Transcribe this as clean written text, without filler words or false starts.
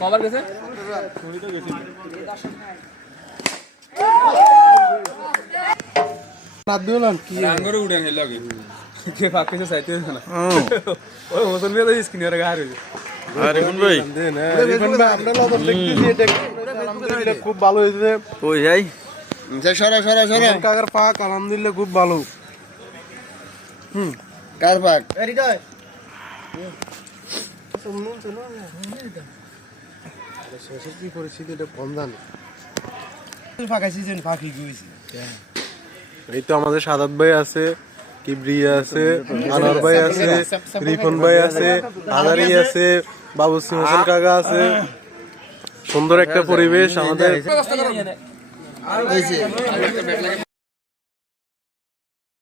কবার গেছে আঙ্গুরে উড়ে গেল আগে কে ফাঁকে চাইতে না ওই ওজন মেয়ে তো স্ক্রিনে গা হারিয়ে আরে কোন ভাই রিপন ভাই আমরা লবণ দেখতেছি এটা আলহামদুলিল্লাহ খুব ভালো হয়েছে ওই যাই সরা সরা সরা কাকার পাক আলহামদুলিল্লাহ খুব ভালো কার পাক হৃদয় শেষের কি পরিস্থিতি এটা কম জানি ফাঁকা সিজন ফাঁকি গিয়েছে এই তো আমাদের সাদাত ভাই আছে কিবরিয়া আছে আনোয়ার ভাই আছে রিপন ভাই আছে আদারি আছে বাবুসি হোসেন কাকা আছে সুন্দর একটা পরিবেশ আমাদের